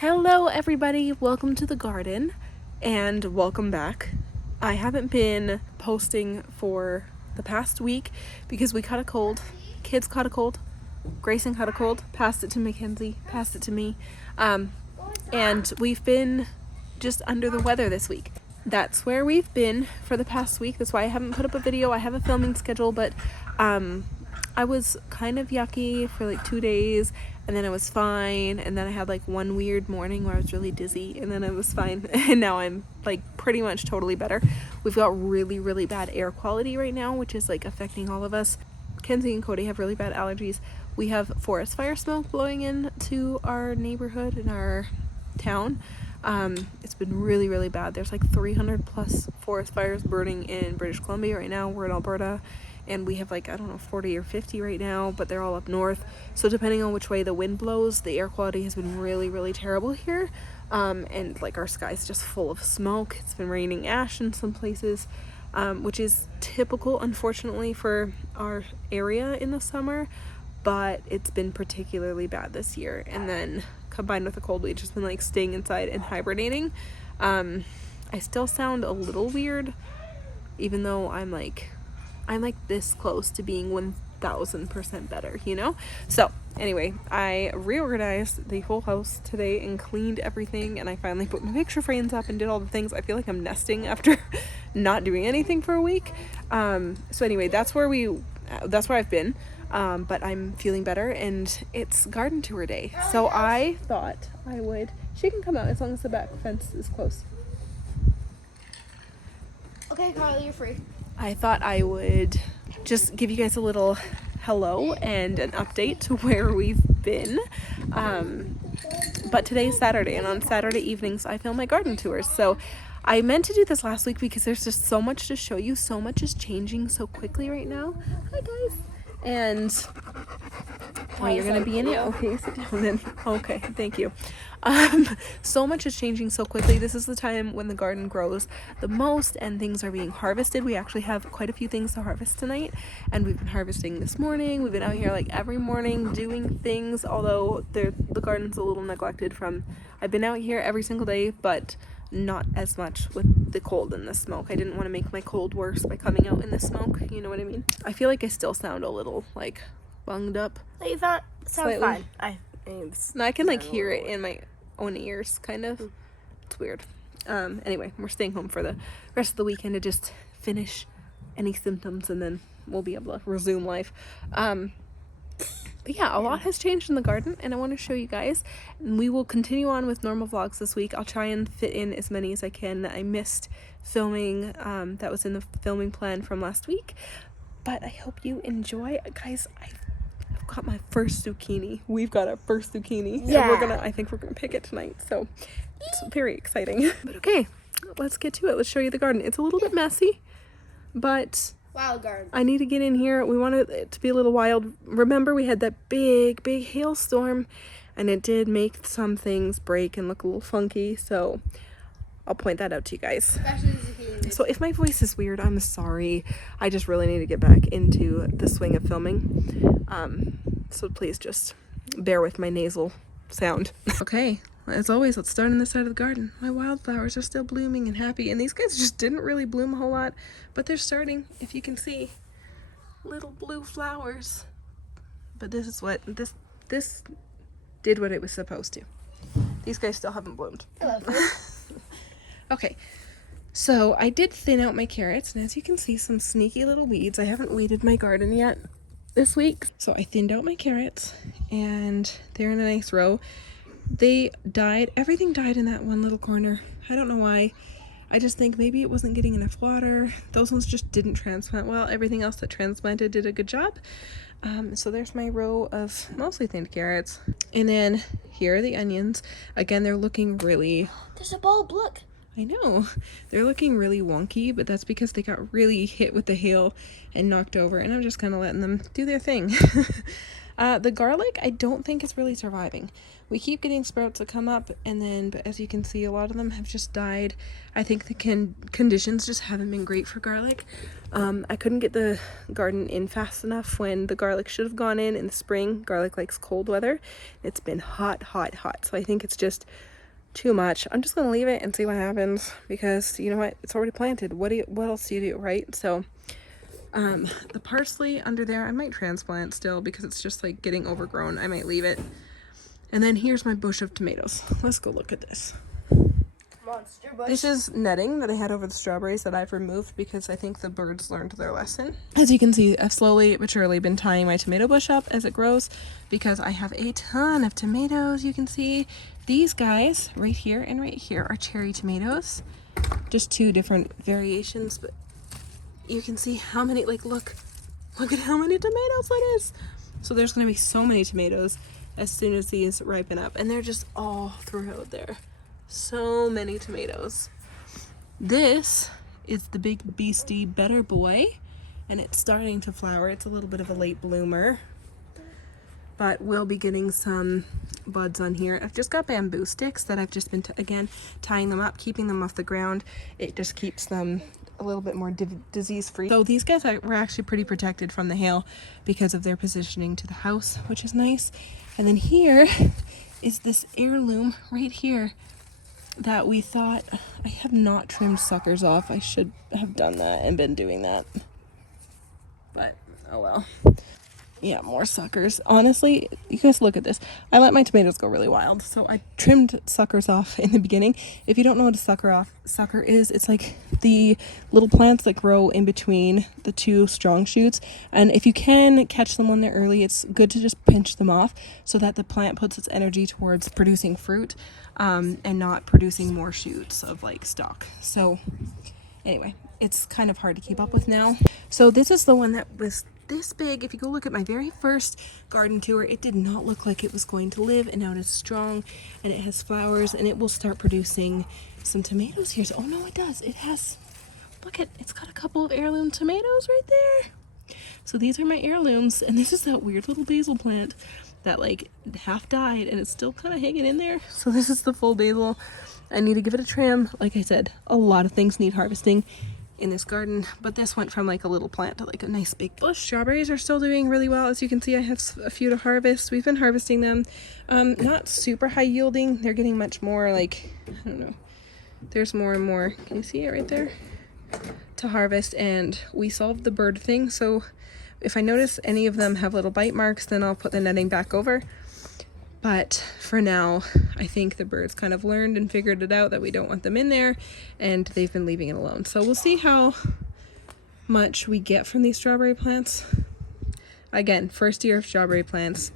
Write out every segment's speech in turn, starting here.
Hello everybody, welcome to the garden and welcome back. I haven't been posting for the past week because we caught a cold. Kids caught a cold. Grayson caught a cold, passed it to Mackenzie, passed it to me. And we've been just under the weather this week. That's where we've been for the past week. That's why I haven't put up a video. I have a filming schedule, but I was kind of yucky for like 2 days, and then I was fine, and then I had like one weird morning where I was really dizzy, and then I was fine, and now I'm like pretty much totally better. We've got really bad air quality right now, which is like affecting all of us. Kenzie and Cody have really bad allergies. We have forest fire smoke blowing into our neighborhood in our town. It's been really bad. There's like 300 plus forest fires burning in British Columbia right now. We're in Alberta, and we have like, I don't know, 40 or 50 right now, but they're all up north. So depending on which way the wind blows, the air quality has been really terrible here. And like our sky's just full of smoke. It's been raining ash in some places, which is typical, unfortunately, for our area in the summer, but it's been particularly bad this year. And then combined with the cold, we've just been like staying inside and hibernating. I still sound a little weird, even though I'm like this close to being 1000% better, you know? So anyway, I reorganized the whole house today and cleaned everything, and I finally put my picture frames up and did all the things. I feel like I'm nesting after not doing anything for a week. So anyway, that's where I've been. But I'm feeling better, and it's garden tour day. So I thought she can come out as long as the back fence is close. Okay, Carly, you're free. I thought I would just give you guys a little hello and an update to where we've been. But today's Saturday, and on Saturday evenings I film my garden tours. So I meant to do this last week because there's just so much to show you. So much is changing so quickly right now. Hi guys. And you're gonna be in it? Okay, sit down then. Okay, thank you. So much is changing so quickly. This is the time when the garden grows the most and things are being harvested. We actually have quite a few things to harvest tonight, and we've been harvesting this morning. We've been out here like every morning doing things, although the garden's a little neglected from, I've been out here every single day, but not as much with the cold and the smoke. I didn't want to make my cold worse by coming out in the smoke, you know what I mean? I feel like I still sound a little like bunged up. You sound fine. No, I can like hear it in my own ears, kind of. It's weird. Anyway, we're staying home for the rest of the weekend to just finish any symptoms, and then we'll be able to resume life. But yeah, a lot has changed in the garden, and I want to show you guys. And we will continue on with normal vlogs this week. I'll try and fit in as many as I can that I missed filming, that was in the filming plan from last week. But I hope you enjoy. Guys, I've got my first zucchini. We've got our first zucchini. Yeah. And I think we're gonna pick it tonight. So it's very exciting. But okay, let's get to it. Let's show you the garden. It's a little bit messy, but wild garden. I need to get in here. We wanted it to be a little wild. Remember, we had that big hailstorm, and it did make some things break and look a little funky. So I'll point that out to you guys. Especially the zucchini. So if my voice is weird, I'm sorry. I just really need to get back into the swing of filming. So please just bear with my nasal sound. Okay, as always, let's start on this side of the garden. My wildflowers are still blooming and happy, and these guys just didn't really bloom a whole lot, but they're starting, if you can see. Little blue flowers. But this is what, this did what it was supposed to. These guys still haven't bloomed. I love them. Okay, so I did thin out my carrots, and as you can see, some sneaky little weeds. I haven't weeded my garden yet this week. So I thinned out my carrots, and they're in a nice row. They died. Everything died in that one little corner. I don't know why. I just think maybe it wasn't getting enough water. Those ones just didn't transplant well. Everything else that transplanted did a good job. So there's my row of mostly thinned carrots. And then here are the onions. Again, they're looking really... There's a bulb, look. I know. They're looking really wonky, but that's because they got really hit with the hail and knocked over, and I'm just kind of letting them do their thing. The garlic, I don't think is really surviving. We keep getting sprouts that come up, and then, but as you can see, a lot of them have just died. I think the conditions just haven't been great for garlic. I couldn't get the garden in fast enough when the garlic should have gone in the spring. Garlic likes cold weather. It's been hot, hot, hot. So I think it's just too much. I'm just gonna leave it and see what happens, because you know what? It's already planted. What else do you do, right? So the parsley under there, I might transplant still because it's just like getting overgrown. I might leave it. And then here's my bush of tomatoes. Let's go look at this. Monster bush. This is netting that I had over the strawberries that I've removed because I think the birds learned their lesson. As you can see, I've slowly but surely been tying my tomato bush up as it grows because I have a ton of tomatoes. You can see these guys right here and right here are cherry tomatoes. Just two different variations, but you can see how many, like, look at how many tomatoes that is. So there's going to be so many tomatoes as soon as these ripen up, and they're just all throughout there. So many tomatoes. This is the big beastie Better Boy, and it's starting to flower. It's a little bit of a late bloomer, but we'll be getting some buds on here. I've just got bamboo sticks that I've just been again tying them up, keeping them off the ground. It just keeps them a little bit more disease free. So these guys were actually pretty protected from the hail because of their positioning to the house, which is nice. And then here is this heirloom right here that we thought, I have not trimmed suckers off. I should have done that and been doing that, but oh well. Yeah, more suckers. Honestly, you guys look at this. I let my tomatoes go really wild, so I trimmed suckers off in the beginning. If you don't know what a sucker is, it's like the little plants that grow in between the two strong shoots. And if you can catch them when they're early, it's good to just pinch them off so that the plant puts its energy towards producing fruit, and not producing more shoots of like stalk. So anyway, it's kind of hard to keep up with now. So this is the one that was this big. If you go look at my very first garden tour, it did not look like it was going to live, and now it is strong and it has flowers and it will start producing some tomatoes here. So, oh no, it does. It has, look at, it's got a couple of heirloom tomatoes right there. So these are my heirlooms, and this is that weird little basil plant that like half died and it's still kind of hanging in there. So this is the full basil. I need to give it a trim. Like I said, a lot of things need harvesting in this garden, but this went from like a little plant to like a nice big bush. Strawberries are still doing really well. As you can see, I have a few to harvest. We've been harvesting them. Not super high yielding. They're getting much more like, I don't know, there's more and more. Can you see it right there? To harvest, and we solved the bird thing. So if I notice any of them have little bite marks, then I'll put the netting back over. But for now, I think the birds kind of learned and figured it out that we don't want them in there, and they've been leaving it alone. So we'll see how much we get from these strawberry plants. Again, first year of strawberry plants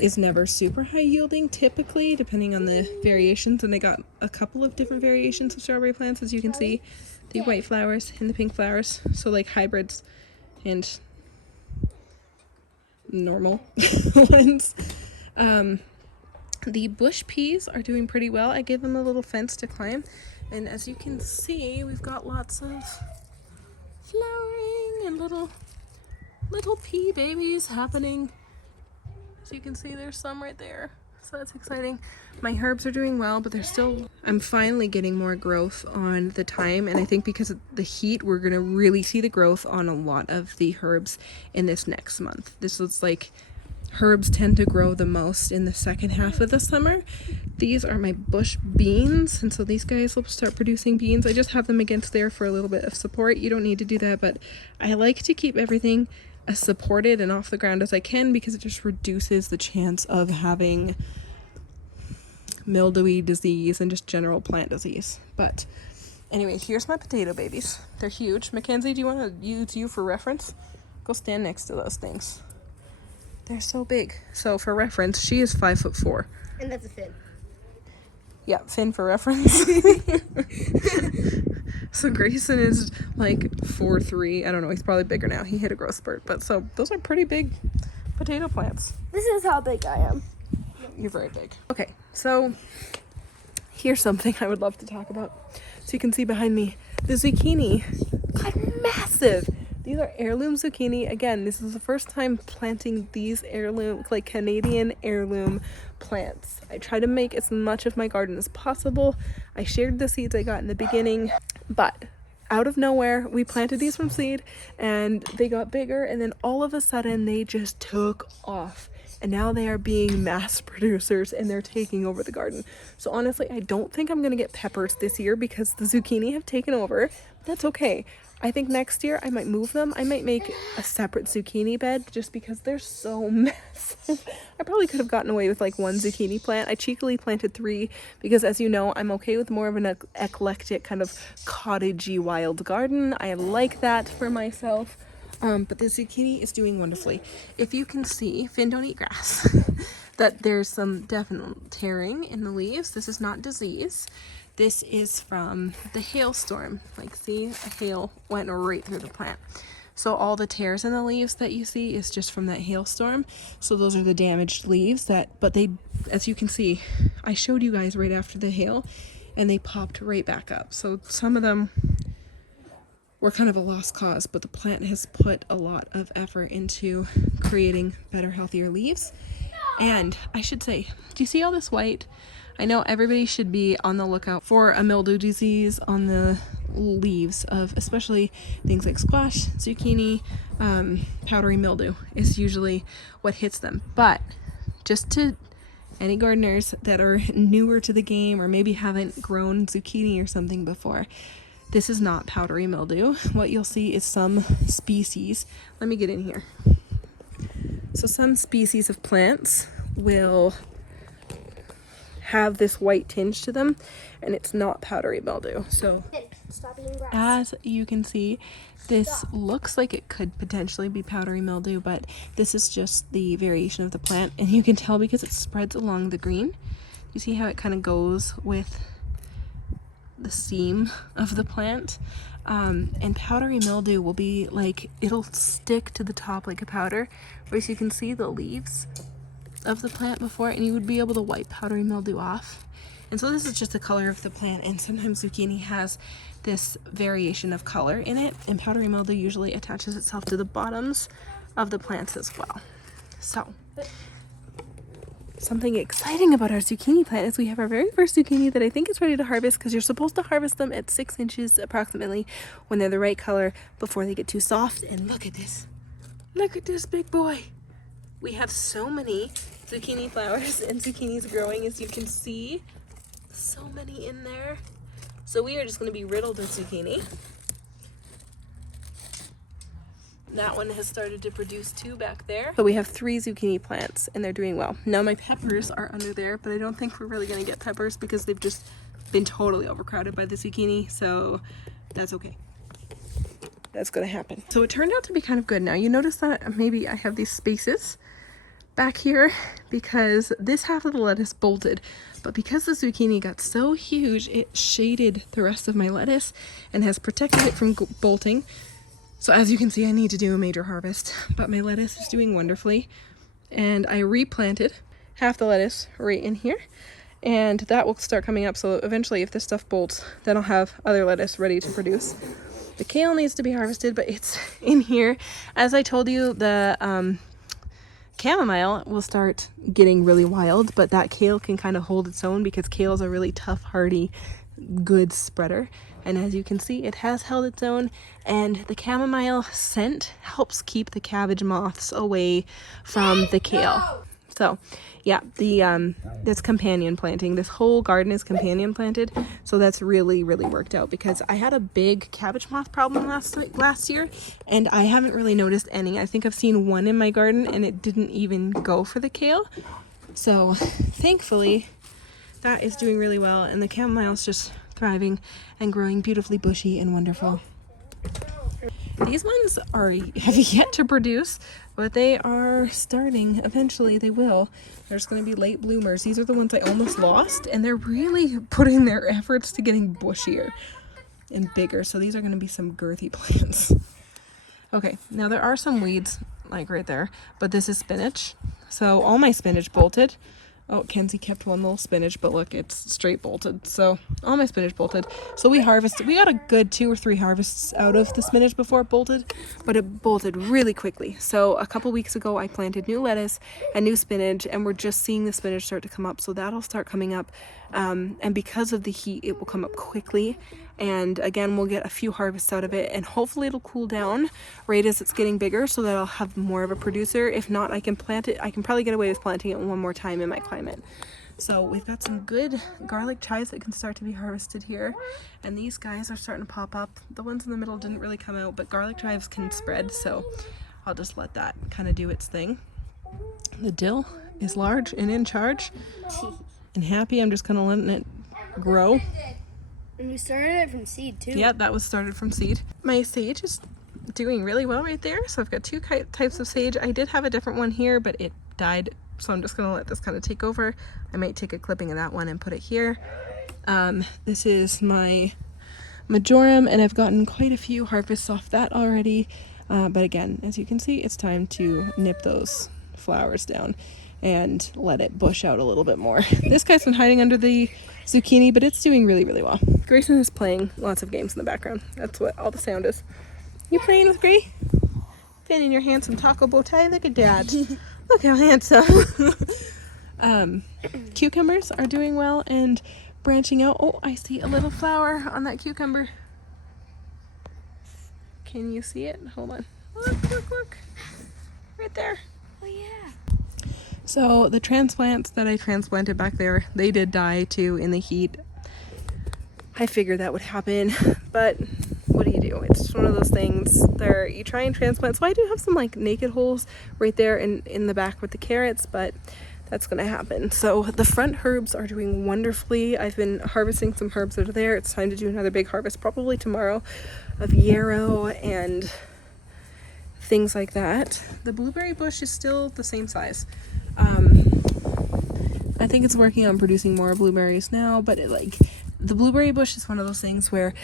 is never super high yielding, typically, depending on the variations. And I got a couple of different variations of strawberry plants, as you can see, the white flowers and the pink flowers. So like hybrids and normal ones. The bush peas are doing pretty well. I gave them a little fence to climb, and as you can see, we've got lots of flowering and little pea babies happening. As you can see, there's some right there, so that's exciting. My herbs are doing well, but they're still, I'm finally getting more growth on the thyme, and I think because of the heat, we're gonna really see the growth on a lot of the herbs in this next month. This was like, herbs tend to grow the most in the second half of the summer. These are my bush beans, and so these guys will start producing beans. I just have them against there for a little bit of support. You don't need to do that, but I like to keep everything as supported and off the ground as I can, because it just reduces the chance of having mildewy disease and just general plant disease. But anyway, here's my potato babies. They're huge. Mackenzie, do you want to use you for reference? Go stand next to those things. They're so big. So for reference, she is 5'4". And that's a fin. Yeah, fin for reference. So Grayson is like 4'3". I don't know, he's probably bigger now. He hit a growth spurt. But so those are pretty big potato plants. This is how big I am. You're very big. Okay, so here's something I would love to talk about. So you can see behind me, the zucchini got massive. These are heirloom zucchini. Again, this is the first time planting these heirloom, like Canadian heirloom plants. I try to make as much of my garden as possible. I shared the seeds I got in the beginning, but out of nowhere, we planted these from seed and they got bigger, and then all of a sudden they just took off. And now they are being mass producers and they're taking over the garden. So honestly, I don't think I'm gonna get peppers this year because the zucchini have taken over. That's okay. I think next year I might move them. I might make a separate zucchini bed just because they're so massive. I probably could have gotten away with like one zucchini plant. I cheekily planted 3 because, as you know, I'm okay with more of an eclectic kind of cottagey wild garden. I like that for myself. But the zucchini is doing wonderfully. If you can see, Finn don't eat grass, that there's some definite tearing in the leaves. This is not disease. This is from the hailstorm. Like, see, a hail went right through the plant. So all the tears in the leaves that you see is just from that hailstorm. So those are the damaged leaves but they, as you can see, I showed you guys right after the hail and they popped right back up. So some of them were kind of a lost cause, but the plant has put a lot of effort into creating better, healthier leaves. And I should say, do you see all this white? I know everybody should be on the lookout for a mildew disease on the leaves of especially things like squash, zucchini. Powdery mildew is usually what hits them. But just to any gardeners that are newer to the game or maybe haven't grown zucchini or something before, this is not powdery mildew. What you'll see is some species. Let me get in here. So some species of plants will have this white tinge to them, and it's not powdery mildew. So Stop eating grass. as you can see, this looks like it could potentially be powdery mildew, but this is just the variation of the plant, and you can tell because it spreads along the green. You see how it kind of goes with the seam of the plant. And powdery mildew will be like, it'll stick to the top like a powder, whereas you can see the leaves of the plant before, and you would be able to wipe powdery mildew off. And so this is just the color of the plant, and sometimes zucchini has this variation of color in it, and powdery mildew usually attaches itself to the bottoms of the plants as well. So something exciting about our zucchini plant is we have our very first zucchini that I think is ready to harvest, because you're supposed to harvest them at 6 inches approximately when they're the right color before they get too soft. And look at this. Look at this big boy. We have so many zucchini flowers and zucchinis growing, as you can see. So many in there. So we are just going to be riddled with zucchini. That one has started to produce 2 back there. So we have 3 zucchini plants and they're doing well. Now my peppers are under there, but I don't think we're really going to get peppers because they've just been totally overcrowded by the zucchini. So that's okay. That's going to happen. So it turned out to be kind of good. Now you notice that maybe I have these spaces back here because this half of the lettuce bolted, but because the zucchini got so huge, it shaded the rest of my lettuce and has protected it from bolting. So as you can see, I need to do a major harvest, but my lettuce is doing wonderfully. And I replanted half the lettuce right in here, and that will start coming up. So eventually, if this stuff bolts, then I'll have other lettuce ready to produce. The kale needs to be harvested, but it's in here. As I told you, the chamomile will start getting really wild, but that kale can kind of hold its own because kale is a really tough, hardy, good spreader. And as you can see, it has held its own, and the chamomile scent helps keep the cabbage moths away from the kale. So yeah, that's companion planting. This whole garden is companion planted, so that's really worked out, because I had a big cabbage moth problem last year, and I haven't really noticed any. I think I've seen one in my garden, and it didn't even go for the kale. So thankfully, that is doing really well, and the chamomile is just thriving and growing beautifully bushy and wonderful. These ones have yet to produce, but they are starting. Eventually they will. There's going to be late bloomers. These are the ones I almost lost, and they're really putting their efforts to getting bushier and bigger. So these are going to be some girthy plants. Okay, now there are some weeds like right there, but this is spinach. So all my spinach bolted. Oh, Kenzie kept one little spinach, but look, it's straight bolted. So all my spinach bolted. So we harvested, we got a good 2 or 3 harvests out of the spinach before it bolted, but it bolted really quickly. So a couple weeks ago, I planted new lettuce and new spinach, and we're just seeing the spinach start to come up. So that'll start coming up. And because of the heat, it will come up quickly. And again, we'll get a few harvests out of it, and hopefully it'll cool down right as it's getting bigger so that I'll have more of a producer. If not, I can plant it. I can probably get away with planting it one more time in my climate. So we've got some good garlic chives that can start to be harvested here, and these guys are starting to pop up. The ones in the middle didn't really come out, but garlic chives can spread, so I'll just let that kind of do its thing. The dill is large and in charge and happy. I'm just kind of letting it grow. And we started it from seed too. Yeah, that was started from seed. My sage is doing really well right there. So I've got 2 types of sage. I did have a different one here, but it died. So I'm just gonna let this kind of take over. I might take a clipping of that one and put it here. This is my majorum, and I've gotten quite a few harvests off that already. But again, as you can see, it's time to nip those flowers down and let it bush out a little bit more. This guy's been hiding under the zucchini, but it's doing really, really well. Grayson is playing lots of games in the background. That's what all the sound is. You playing with Gray? Fanning your handsome taco bow tie? Look at that. Look how handsome. Cucumbers are doing well and branching out. Oh, I see a little flower on that cucumber. Can you see it? Hold on. Look, look, look. Right there. Oh yeah. So the transplants that I transplanted back there, they did die too in the heat. I figured that would happen, but what do you do? It's just one of those things. There, you try and transplant. So I do have some like naked holes right there in the back with the carrots, but that's gonna happen. So the front herbs are doing wonderfully. I've been harvesting some herbs out of there. It's time to do another big harvest, probably tomorrow, of yarrow and things like that. The blueberry bush is still the same size. I think it's working on producing more blueberries now, but the blueberry bush is one of those things where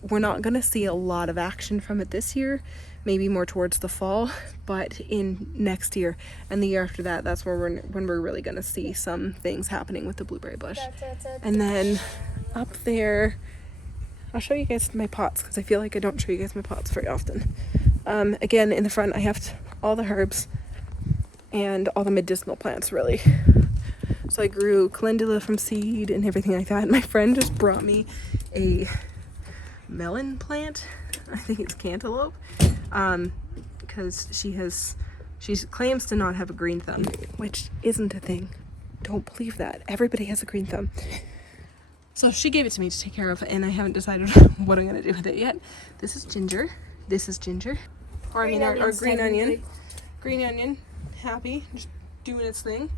we're not going to see a lot of action from it this year, maybe more towards the fall, but in next year and the year after that, that's where when we're really going to see some things happening with the blueberry bush. And then up there, I'll show you guys my pots because I feel like I don't show you guys my pots very often. Again, in the front, I have all the herbs and all the medicinal plants, really. So I grew calendula from seed and everything like that. My friend just brought me a melon plant. I think it's cantaloupe, because she claims to not have a green thumb, which isn't a thing. Don't believe that. Everybody has a green thumb. So she gave it to me to take care of, and I haven't decided what I'm gonna do with it yet. This is ginger. This is ginger, or green onion. Green onion, happy, just doing its thing.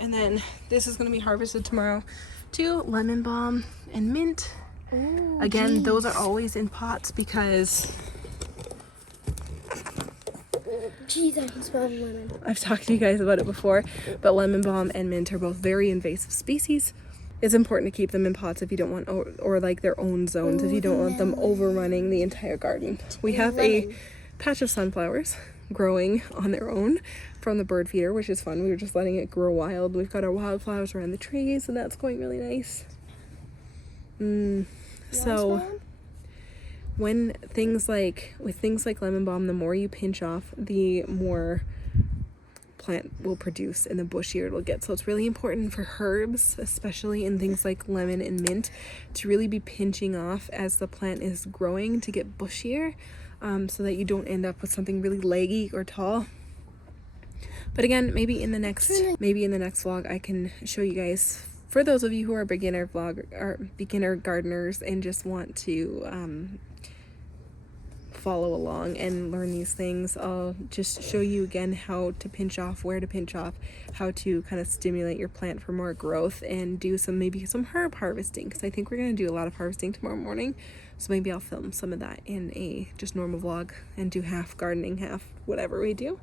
And then this is going to be harvested tomorrow too. Lemon balm and mint. Ooh, again, geez. Those are always in pots because geez, I can smell lemon. I've talked to you guys about it before, but lemon balm and mint are both very invasive species. It's important to keep them in pots if you don't want, or like their own zones, if you don't want them overrunning the entire garden. We have a patch of sunflowers growing on their own from the bird feeder, which is fun. We were just letting it grow wild. We've got our wildflowers around the trees, and that's going really nice. So with things like lemon balm, the more you pinch off, the more plant will produce and the bushier it'll get. So it's really important for herbs, especially in things like lemon and mint, to really be pinching off as the plant is growing to get bushier, so that you don't end up with something really leggy or tall. But again, maybe in the next vlog I can show you guys, for those of you who are beginner gardeners and just want to follow along and learn these things. I'll just show you again how to pinch off, where to pinch off, how to kind of stimulate your plant for more growth, and do maybe some herb harvesting, because I think we're going to do a lot of harvesting tomorrow morning. So maybe I'll film some of that in a just normal vlog and do half gardening, half whatever we do.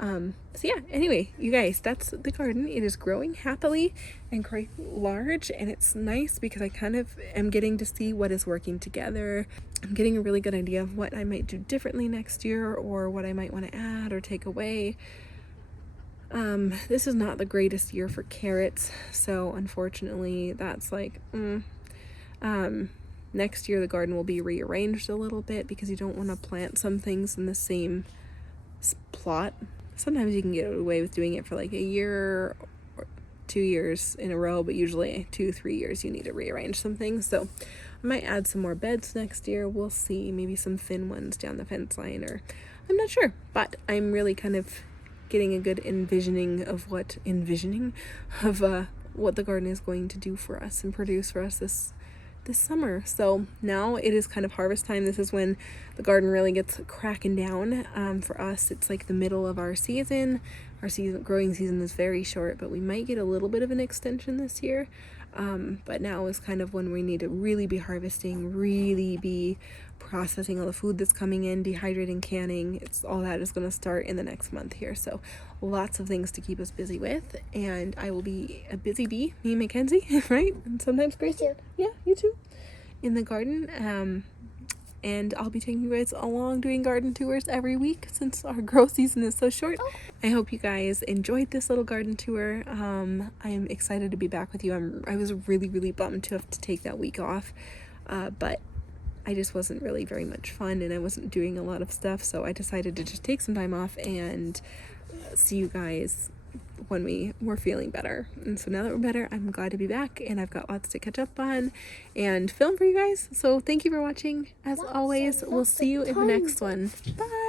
So yeah, anyway, you guys, that's the garden. It is growing happily and quite large, and it's nice because I kind of am getting to see what is working together. I'm getting a really good idea of what I might do differently next year, or what I might want to add or take away. This is not the greatest year for carrots, so unfortunately that's like, next year the garden will be rearranged a little bit because you don't want to plant some things in the same plot. Sometimes you can get away with doing it for like a year or 2 years in a row, but usually 2-3 years you need to rearrange some things. So I might add some more beds next year. We'll see, maybe some thin ones down the fence line, or I'm not sure, but I'm really kind of getting a good envisioning of what the garden is going to do for us and produce for us this summer. So now it is kind of harvest time. This is when the garden really gets cracking down. For us, it's like the middle of our season. Our growing season is very short, but we might get a little bit of an extension this year. But now is kind of when we need to really be harvesting, really be processing all the food that's coming in, dehydrating, canning. All that is going to start in the next month here. So lots of things to keep us busy with, and I will be a busy bee, me and Mackenzie, right? And sometimes Grace. Yeah, you too. In the garden. And I'll be taking you guys along doing garden tours every week since our grow season is so short. I hope you guys enjoyed this little garden tour. I am excited to be back with you. I was really, really bummed to have to take that week off, but I just wasn't really very much fun and I wasn't doing a lot of stuff, so I decided to just take some time off and see you guys when we were feeling better. And so now that we're better, I'm glad to be back, and I've got lots to catch up on and film for you guys. So thank you for watching. As always, we'll see you in the next one. Bye.